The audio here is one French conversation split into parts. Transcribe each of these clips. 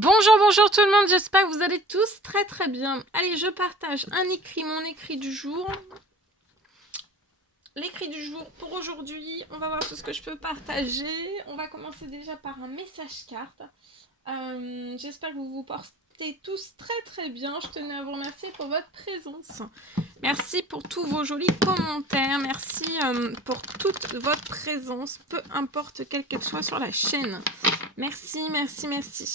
Bonjour, bonjour tout le monde, j'espère que vous allez tous très très bien. Allez, je partage mon écrit du jour. L'écrit du jour pour aujourd'hui, on va voir tout ce que je peux partager. On va commencer déjà par un message carte. J'espère que vous vous portez tous très très bien. Je tenais à vous remercier pour votre présence. Merci pour tous vos jolis commentaires. Merci pour toute votre présence, peu importe quelle qu'elle soit sur la chaîne. Merci, merci, merci.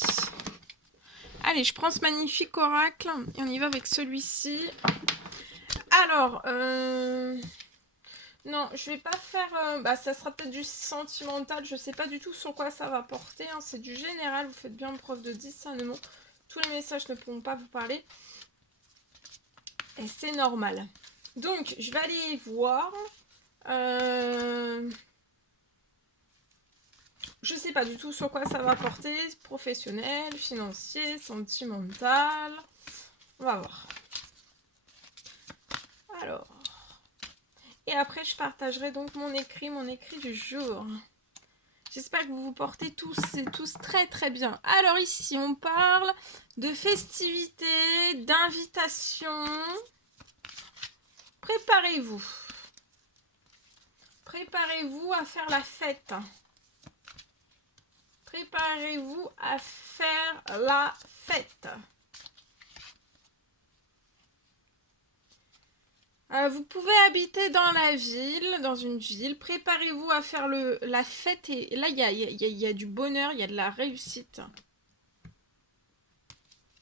Allez, je prends ce magnifique oracle et on y va avec celui-ci. Alors, non, je vais pas faire... ça sera peut-être du sentimental, je sais pas du tout sur quoi ça va porter. Hein. C'est du général, vous faites bien preuve de discernement. Tous les messages ne pourront pas vous parler. Et c'est normal. Donc, je vais aller voir... Je sais pas du tout sur quoi ça va porter. Professionnel, financier, sentimental. On va voir. Alors... Et après, je partagerai donc mon écrit du jour. J'espère que vous vous portez tous et tous très très bien. Alors ici, on parle de festivités, d'invitations. Préparez-vous. Préparez-vous à faire la fête. Préparez-vous à faire la fête. Vous pouvez habiter dans la ville, dans une ville. Préparez-vous à faire la fête. Et là, il y a du bonheur, il y a de la réussite.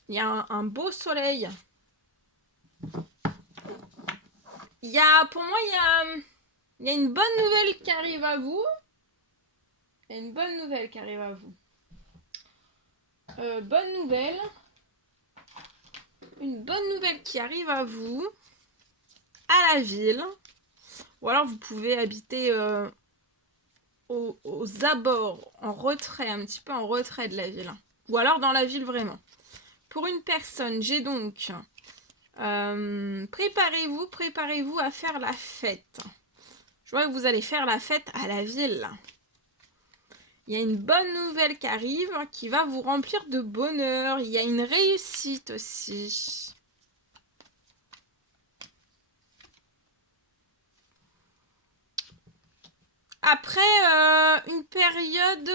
Il y a un beau soleil. Pour moi, il y a une bonne nouvelle qui arrive à vous. Il y a une bonne nouvelle qui arrive à vous. Bonne nouvelle. Une bonne nouvelle qui arrive à vous. À la ville. Ou alors vous pouvez habiter aux abords, en retrait, un petit peu en retrait de la ville. Ou alors dans la ville vraiment. Pour une personne, j'ai donc... préparez-vous à faire la fête. Je vois que vous allez faire la fête à la ville. Il y a une bonne nouvelle qui arrive, qui va vous remplir de bonheur. Il y a une réussite aussi. Après une période...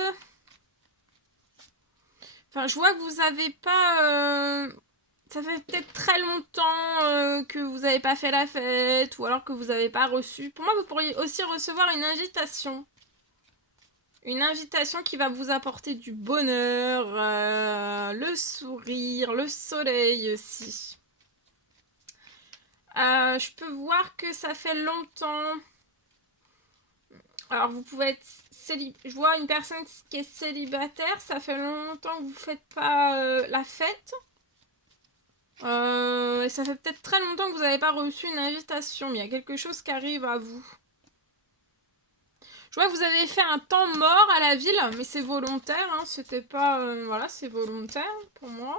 Enfin, je vois que vous n'avez pas... Ça fait peut-être très longtemps que vous n'avez pas fait la fête, ou alors que vous n'avez pas reçu. Pour moi, vous pourriez aussi recevoir une invitation. Une invitation qui va vous apporter du bonheur, le sourire, le soleil aussi. Je peux voir que ça fait longtemps. Alors, vous pouvez être je vois une personne qui est célibataire. Ça fait longtemps que vous ne faites pas la fête. Et ça fait peut-être très longtemps que vous n'avez pas reçu une invitation. Mais il y a quelque chose qui arrive à vous. Je vois que vous avez fait un temps mort à la ville, mais c'est volontaire, hein, c'était pas... voilà, c'est volontaire pour moi.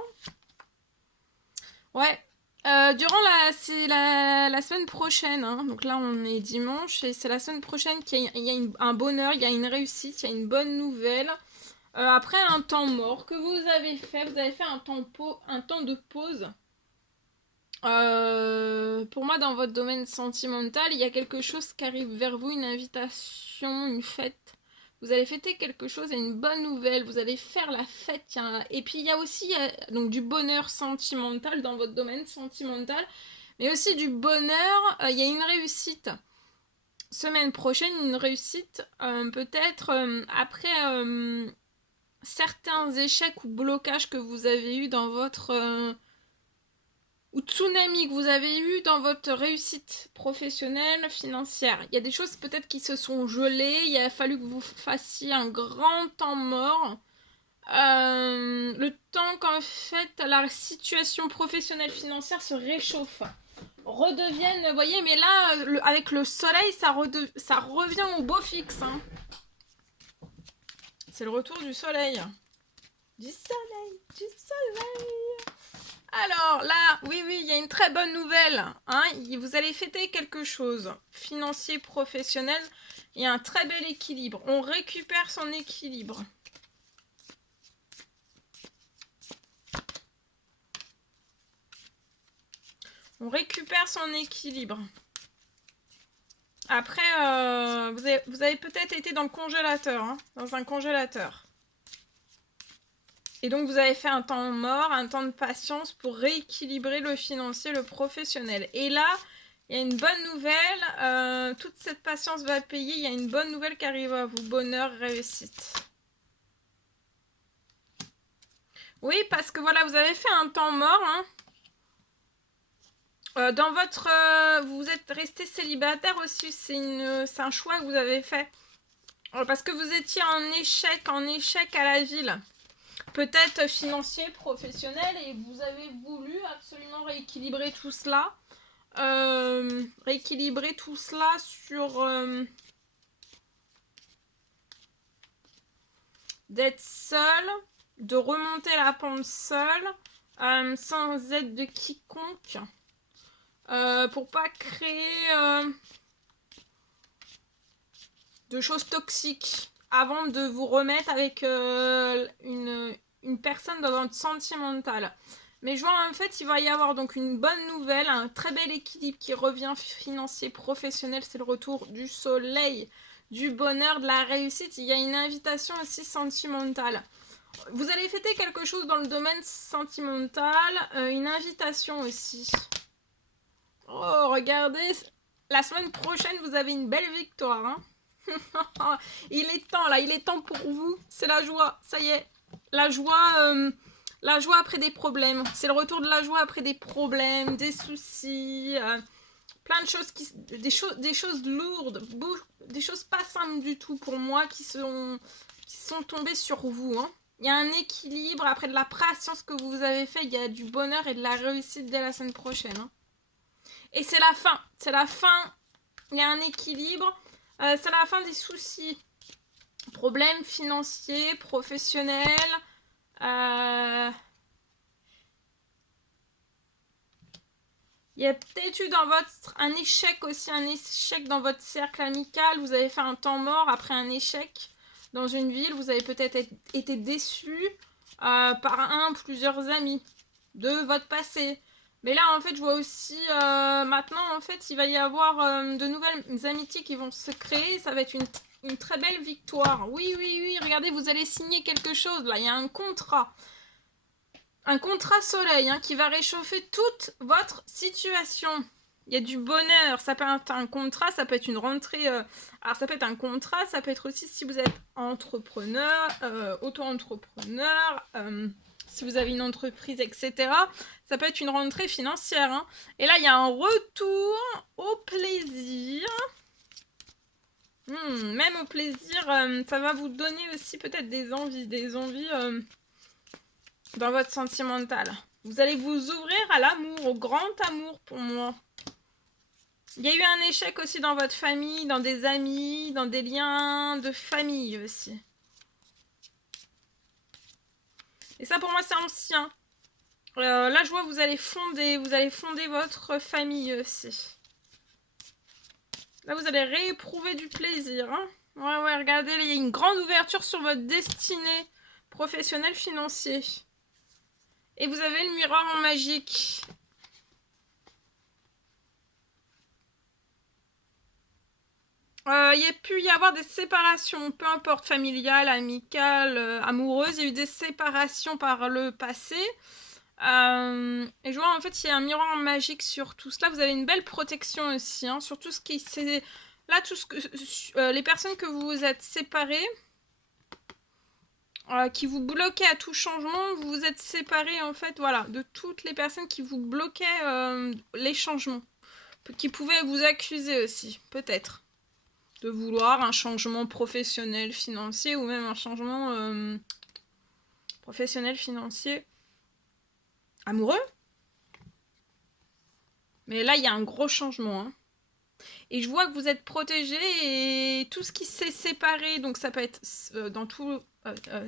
Ouais, c'est la semaine prochaine, hein, donc là on est dimanche, et c'est la semaine prochaine qu'il y a un bonheur, il y a une réussite, il y a une bonne nouvelle. Après un temps mort que vous avez fait un temps de pause. Pour moi, dans votre domaine sentimental, il y a quelque chose qui arrive vers vous, une invitation, une fête. Vous allez fêter quelque chose, il y a une bonne nouvelle, vous allez faire la fête. Et puis il y a aussi donc, du bonheur sentimental dans votre domaine sentimental, mais aussi du bonheur, il y a une réussite. Semaine prochaine, une réussite, peut-être après certains échecs ou blocages que vous avez eu dans votre... ou tsunami que vous avez eu dans votre réussite professionnelle, financière. Il y a des choses peut-être qui se sont gelées, il a fallu que vous fassiez un grand temps mort. Le temps qu'en fait la situation professionnelle financière se réchauffe, redevienne, vous voyez, mais là, avec le soleil, ça revient au beau fixe. Hein. C'est le retour du soleil. Du soleil, du soleil. Alors là, oui, il y a une très bonne nouvelle. Hein, vous allez fêter quelque chose. Financier, professionnel. Il y a un très bel équilibre. On récupère son équilibre. On récupère son équilibre. Après, vous avez peut-être été dans le congélateur, hein, dans un congélateur. Et donc, vous avez fait un temps mort, un temps de patience pour rééquilibrer le financier, le professionnel. Et là, il y a une bonne nouvelle. Toute cette patience va payer. Il y a une bonne nouvelle qui arrive à vous. Bonheur, réussite. Oui, parce que voilà, vous avez fait un temps mort, hein. Dans votre... vous êtes resté célibataire aussi. C'est un choix que vous avez fait. Parce que vous étiez en échec à la ville. Peut-être financier, professionnel, et vous avez voulu absolument rééquilibrer tout cela. Rééquilibrer tout cela sur d'être seul, de remonter la pente seul, sans aide de quiconque, pour pas créer de choses toxiques avant de vous remettre avec une personne dans votre sentimental. Mais je vois en fait il va y avoir donc une bonne nouvelle, un très bel équilibre qui revient financier, professionnel, c'est le retour du soleil, du bonheur, de la réussite. Il y a une invitation aussi sentimentale. Vous allez fêter quelque chose dans le domaine sentimental, une invitation aussi. Oh, regardez, la semaine prochaine vous avez une belle victoire, hein. Il est temps là, il est temps pour vous. C'est la joie, ça y est. La joie après des problèmes. C'est le retour de la joie après des problèmes, des soucis, plein de choses des choses lourdes, des choses pas simples du tout pour moi qui sont tombées sur vous, hein. Il y a un équilibre après de la patience que vous avez fait. Il y a du bonheur et de la réussite dès la semaine prochaine, hein. Et c'est la fin. C'est la fin. Il y a un équilibre. C'est la fin des soucis. Problèmes financiers, professionnels. Il y a peut-être eu un échec aussi, un échec dans votre cercle amical. Vous avez fait un temps mort après un échec dans une ville. Vous avez peut-être été déçu par plusieurs amis de votre passé. Mais là, en fait, je vois aussi, maintenant, en fait, il va y avoir de nouvelles amitiés qui vont se créer. Ça va être une très belle victoire. Oui, oui, oui, regardez, vous allez signer quelque chose. Là, il y a un contrat. Un contrat soleil, hein, qui va réchauffer toute votre situation. Il y a du bonheur. Ça peut être un contrat, ça peut être une rentrée. Alors, ça peut être un contrat, ça peut être aussi si vous êtes entrepreneur, auto-entrepreneur, si vous avez une entreprise, etc. Ça peut être une rentrée financière, hein. Et là, il y a un retour au plaisir. Même au plaisir, ça va vous donner aussi peut-être des envies dans votre sentimental. Vous allez vous ouvrir à l'amour, au grand amour pour moi. Il y a eu un échec aussi dans votre famille, dans des amis, dans des liens de famille aussi. Et ça pour moi c'est ancien. Là je vois que vous allez fonder votre famille aussi. Là vous allez rééprouver du plaisir, hein. Ouais, regardez, il y a une grande ouverture sur votre destinée professionnelle, financière. Et vous avez le miroir en magique. Il y a pu y avoir des séparations, peu importe, familiales, amicales, amoureuses. Il y a eu des séparations par le passé. Et je vois, en fait, il y a un miroir magique sur tout cela. Vous avez une belle protection aussi, hein, sur tout ce qui... Là, tout ce que... les personnes que vous vous êtes séparées, qui vous bloquaient à tout changement, vous vous êtes séparés, en fait, voilà, de toutes les personnes qui vous bloquaient les changements. Qui pouvaient vous accuser aussi, peut-être. De vouloir un changement professionnel, financier, ou même un changement professionnel, financier, amoureux. Mais là, il y a un gros changement, hein. Et je vois que vous êtes protégé et tout ce qui s'est séparé, donc ça peut être dans tout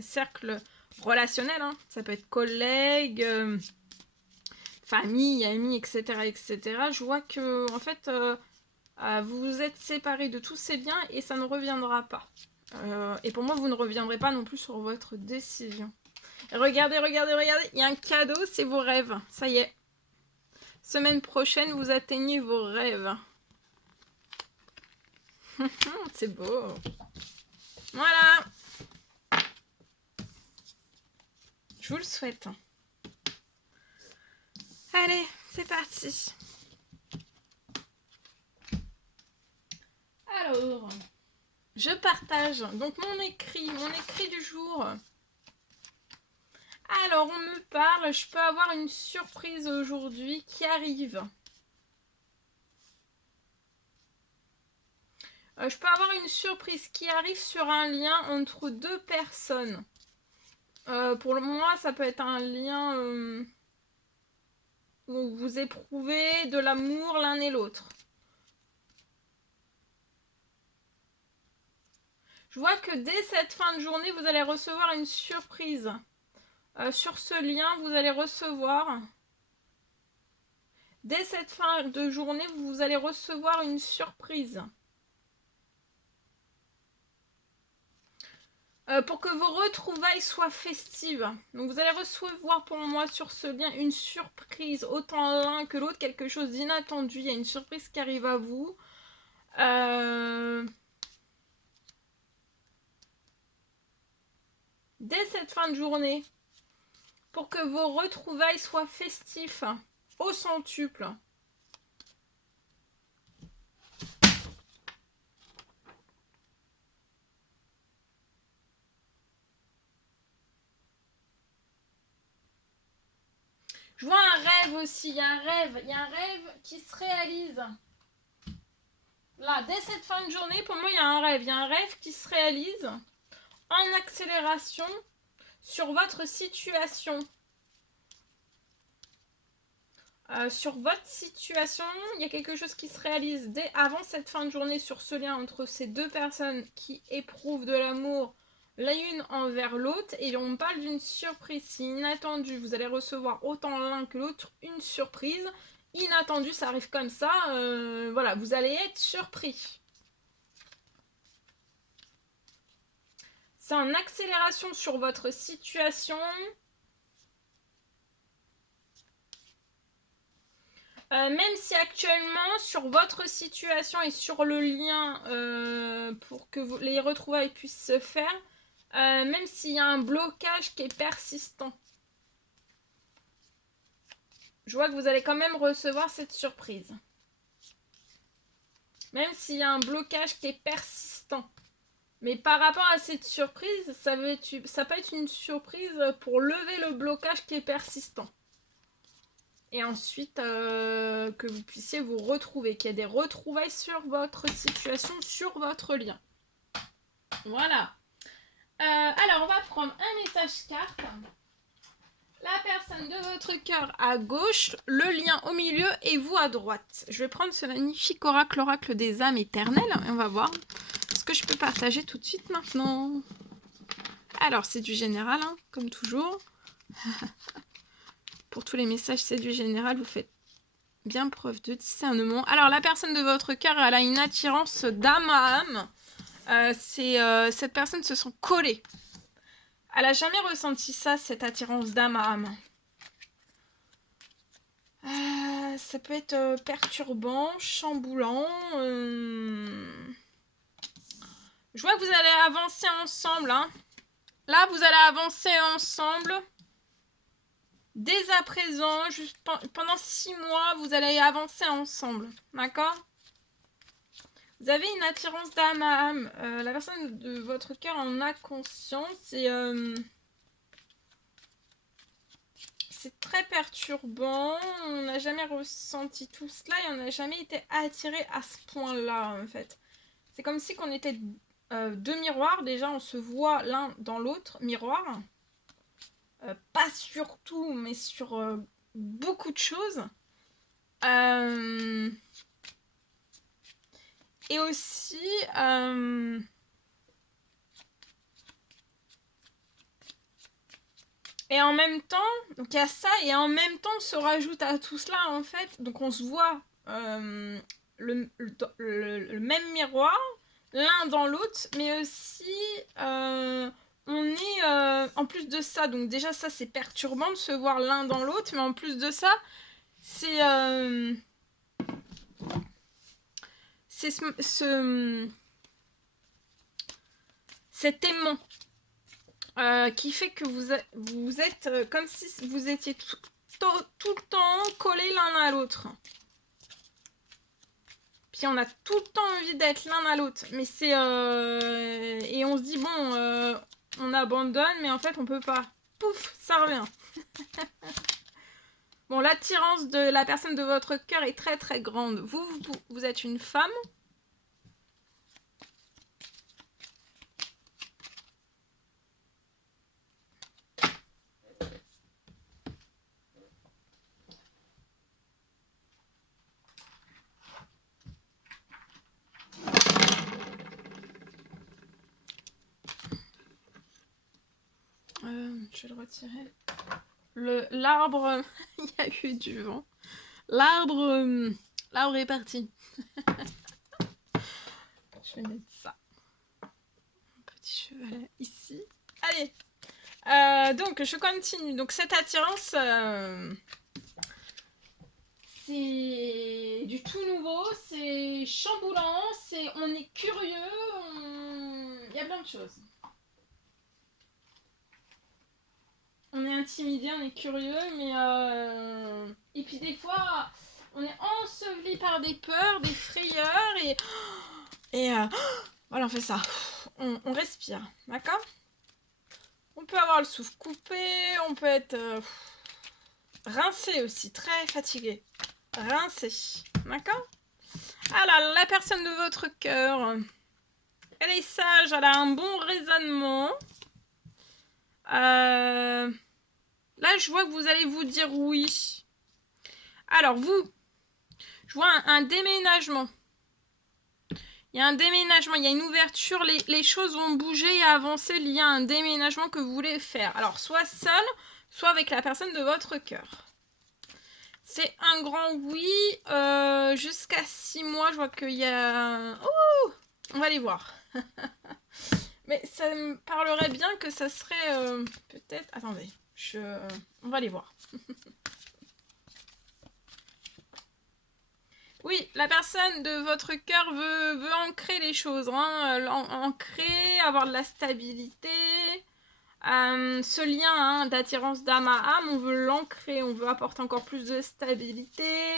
cercle relationnel, hein. Ça peut être collègues, famille, amis, etc., etc. Je vois que, en fait... vous vous êtes séparés de tous ces biens et ça ne reviendra pas. Et pour moi, vous ne reviendrez pas non plus sur votre décision. Et regardez, il y a un cadeau, c'est vos rêves. Ça y est. semaine prochaine, vous atteignez vos rêves. C'est beau. Voilà. Je vous le souhaite. Allez, c'est parti. Alors, je partage donc mon écrit du jour. Alors, on me parle, je peux avoir une surprise aujourd'hui qui arrive. Je peux avoir une surprise qui arrive sur un lien entre deux personnes. Pour moi, ça peut être un lien où vous éprouvez de l'amour l'un et l'autre. Je vois que dès cette fin de journée, vous allez recevoir une surprise. Sur ce lien, vous allez recevoir... Dès cette fin de journée, vous allez recevoir une surprise. Pour que vos retrouvailles soient festives. Donc vous allez recevoir pour moi sur ce lien une surprise, autant l'un que l'autre, quelque chose d'inattendu. Il y a une surprise qui arrive à vous. Dès cette fin de journée, pour que vos retrouvailles soient festives, au centuple. Je vois un rêve aussi, il y a un rêve qui se réalise. Là, dès cette fin de journée, pour moi, il y a un rêve qui se réalise en accélération sur votre situation. Sur votre situation, il y a quelque chose qui se réalise dès avant cette fin de journée sur ce lien entre ces deux personnes qui éprouvent de l'amour l'une envers l'autre, et on parle d'une surprise inattendue. Vous allez recevoir autant l'un que l'autre une surprise inattendue, ça arrive comme ça. Voilà, vous allez être surpris. C'est en accélération sur votre situation. Même si actuellement, sur votre situation et sur le lien pour que les retrouvailles puissent se faire, même s'il y a un blocage qui est persistant, je vois que vous allez quand même recevoir cette surprise. Même s'il y a un blocage qui est persistant. Mais par rapport à cette surprise, ça peut être une surprise pour lever le blocage qui est persistant. Et ensuite, que vous puissiez vous retrouver, qu'il y ait des retrouvailles sur votre situation, sur votre lien. Voilà. Alors, on va prendre un message carte. La personne de votre cœur à gauche, le lien au milieu et vous à droite. Je vais prendre ce magnifique oracle, l'oracle des âmes éternelles, et on va voir ce que je peux partager tout de suite maintenant. Alors, c'est du général, hein, comme toujours. Pour tous les messages, c'est du général, vous faites bien preuve de discernement. Alors, la personne de votre cœur, elle a une attirance d'âme à âme. Cette personne se sent collée. Elle n'a jamais ressenti ça, cette attirance d'âme à âme. Ça peut être perturbant, chamboulant. Je vois que vous allez avancer ensemble. Hein. Là, vous allez avancer ensemble. Dès à présent, pendant 6 mois, vous allez avancer ensemble. D'accord ? Vous avez une attirance d'âme à âme. La personne de votre cœur en a conscience et c'est très perturbant. On n'a jamais ressenti tout cela et on n'a jamais été attiré à ce point-là en fait. C'est comme si qu'on était deux miroirs. Déjà, on se voit l'un dans l'autre miroir. Pas sur tout, mais sur beaucoup de choses. Et aussi, et en même temps, donc il y a ça, et en même temps se rajoute à tout cela, en fait, donc on se voit le même miroir, l'un dans l'autre, mais aussi on est, en plus de ça, donc déjà ça c'est perturbant de se voir l'un dans l'autre, mais en plus de ça, c'est cet aimant qui fait que vous êtes comme si vous étiez tout le temps collés l'un à l'autre. Puis on a tout le temps envie d'être l'un à l'autre. Mais c'est... et on se dit, bon, on abandonne, mais en fait, on peut pas. Pouf, ça revient. Bon, l'attirance de la personne de votre cœur est très très grande. Vous êtes une femme. Je vais le retirer. L'arbre, il y a eu du vent. L'arbre est parti. Je vais mettre ça. Un petit chevalet ici. Allez. Donc, je continue. Donc, cette attirance, c'est du tout nouveau, c'est chamboulant, on est curieux, il y a plein de choses. On est intimidé, on est curieux, mais et puis des fois, on est enseveli par des peurs, des frayeurs, et voilà, on fait ça. On respire, d'accord? On peut avoir le souffle coupé, on peut être rincé aussi, très fatigué. Rincé, d'accord? Alors, la personne de votre cœur, elle est sage, elle a un bon raisonnement. Là, je vois que vous allez vous dire oui. Alors, je vois un déménagement. Il y a un déménagement, il y a une ouverture, les choses vont bouger et avancer. Il y a un déménagement que vous voulez faire. Alors, soit seul, soit avec la personne de votre cœur. C'est un grand oui. Jusqu'à 6 mois, je vois qu'il y a... Oh, on va aller voir. Mais ça me parlerait bien que ça serait peut-être... Attendez, on va aller voir. Oui, la personne de votre cœur veut ancrer les choses, hein, ancrer, avoir de la stabilité. Ce lien d'attirance d'âme à âme, on veut l'ancrer, on veut apporter encore plus de stabilité.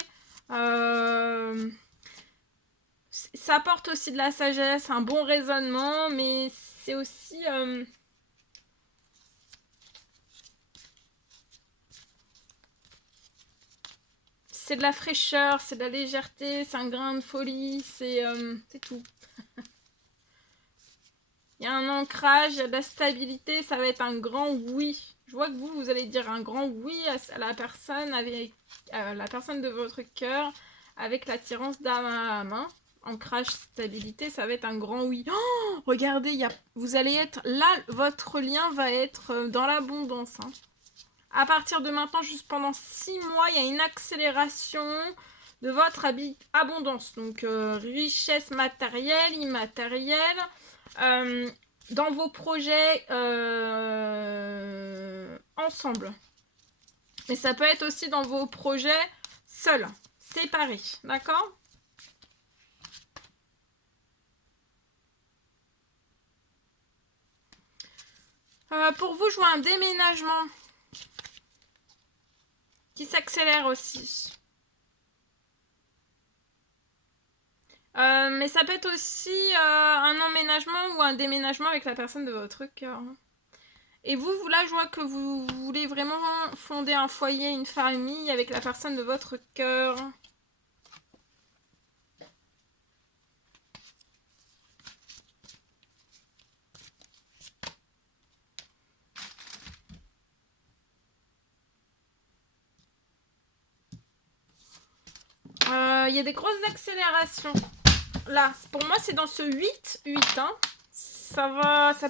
Ça apporte aussi de la sagesse, un bon raisonnement, mais c'est aussi... c'est de la fraîcheur, c'est de la légèreté, c'est un grain de folie, c'est tout. Il y a un ancrage, il y a de la stabilité, ça va être un grand oui. Je vois que vous allez dire un grand oui à la personne, avec la personne de votre cœur, avec l'attirance d'âme à âme. Hein. Ancrage, stabilité, ça va être un grand oui. Oh, regardez, vous allez être là, votre lien va être dans l'abondance. Hein. À partir de maintenant, juste pendant 6 mois, il y a une accélération de votre abondance. Donc, richesse matérielle, immatérielle. Dans vos projets ensemble. Mais ça peut être aussi dans vos projets seuls, séparés. D'accord ? Pour vous, je vois un déménagement qui s'accélère aussi. Mais ça peut être aussi un emménagement ou un déménagement avec la personne de votre cœur. Et vous, là, je vois que vous voulez vraiment fonder un foyer, une famille avec la personne de votre cœur. Il y a des grosses accélérations. Là, pour moi, c'est dans ce 8, hein. Ça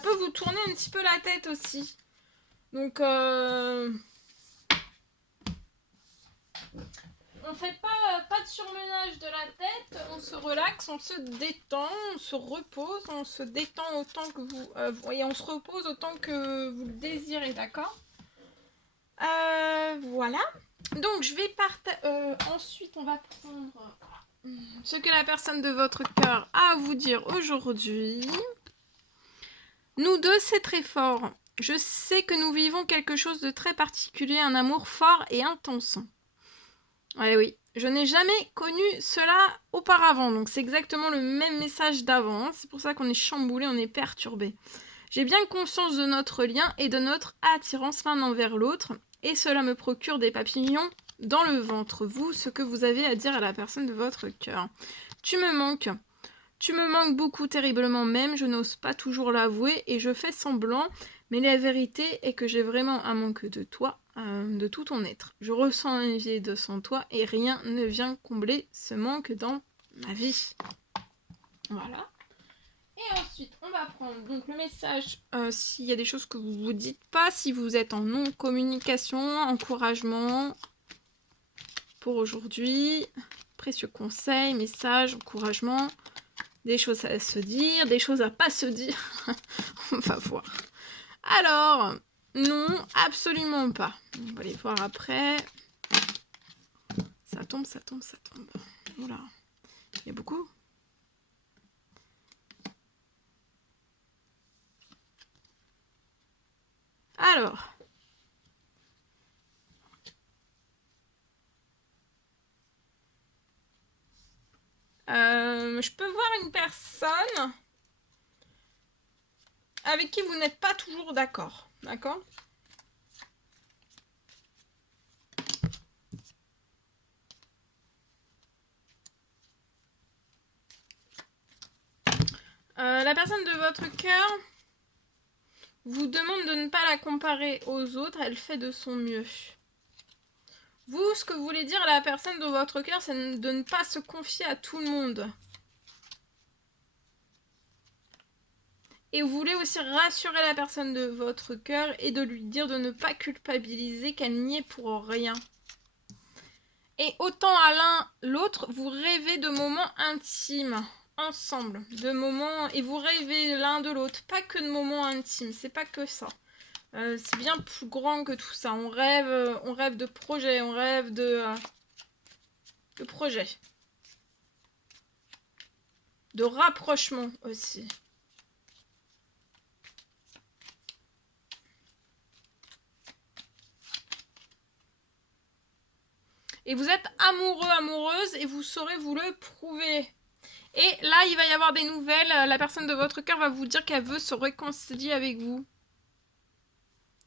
peut vous tourner un petit peu la tête aussi. Donc, on fait pas de surmenage de la tête, on se relaxe, on se détend, on se repose, on se détend autant que vous... et on se repose autant que vous le désirez, d'accord ? Voilà. Donc, je vais ensuite, on va prendre ce que la personne de votre cœur a à vous dire aujourd'hui. Nous deux, c'est très fort. Je sais que nous vivons quelque chose de très particulier, un amour fort et intense. Ouais, oui, je n'ai jamais connu cela auparavant, donc c'est exactement le même message d'avant. C'est pour ça qu'on est chamboulé, on est perturbé. J'ai bien conscience de notre lien et de notre attirance l'un envers l'autre, et cela me procure des papillons dans le ventre. Vous, ce que vous avez à dire à la personne de votre cœur. Tu me manques. Tu me manques beaucoup, terriblement même, je n'ose pas toujours l'avouer et je fais semblant, mais la vérité est que j'ai vraiment un manque de toi, de tout ton être. Je ressens un vide sans toi et rien ne vient combler ce manque dans ma vie. Voilà. Et ensuite, on va prendre donc le message, s'il y a des choses que vous vous dites pas, si vous êtes en non-communication, encouragement pour aujourd'hui, précieux conseils, messages, encouragement. Des choses à se dire, des choses à pas se dire. On va voir. Alors, non, absolument pas. On va les voir après. Ça tombe, ça tombe, ça tombe. Oula, il y a beaucoup. Alors. Je peux voir une personne avec qui vous n'êtes pas toujours d'accord. D'accord ? La personne de votre cœur vous demande de ne pas la comparer aux autres. Elle fait de son mieux. Vous, ce que vous voulez dire à la personne de votre cœur, c'est de ne pas se confier à tout le monde. Et vous voulez aussi rassurer la personne de votre cœur et de lui dire de ne pas culpabiliser, qu'elle n'y est pour rien. Et autant à l'un l'autre, vous rêvez de moments intimes, ensemble, de moments, et vous rêvez l'un de l'autre, pas que de moments intimes, c'est pas que ça. C'est bien plus grand que tout ça. On rêve de projets, on rêve de projets. De rapprochement aussi. Et vous êtes amoureux, amoureuse, et vous saurez vous le prouver. Et là, il va y avoir des nouvelles. La personne de votre cœur va vous dire qu'elle veut se réconcilier avec vous.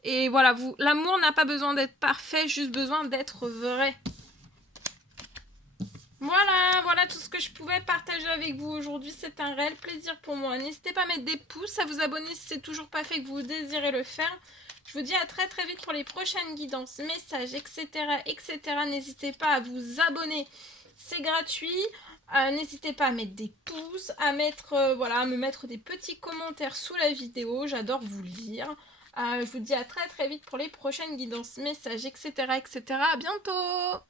Et voilà, l'amour n'a pas besoin d'être parfait, juste besoin d'être vrai. Voilà tout ce que je pouvais partager avec vous aujourd'hui. C'est un réel plaisir pour moi. N'hésitez pas à mettre des pouces, à vous abonner si c'est toujours pas fait et que vous désirez le faire. Je vous dis à très très vite pour les prochaines guidances, messages, etc. N'hésitez pas à vous abonner. C'est gratuit. N'hésitez pas à mettre des pouces, à me mettre des petits commentaires sous la vidéo. J'adore vous lire. Je vous dis à très très vite pour les prochaines guidances, messages, etc. À bientôt!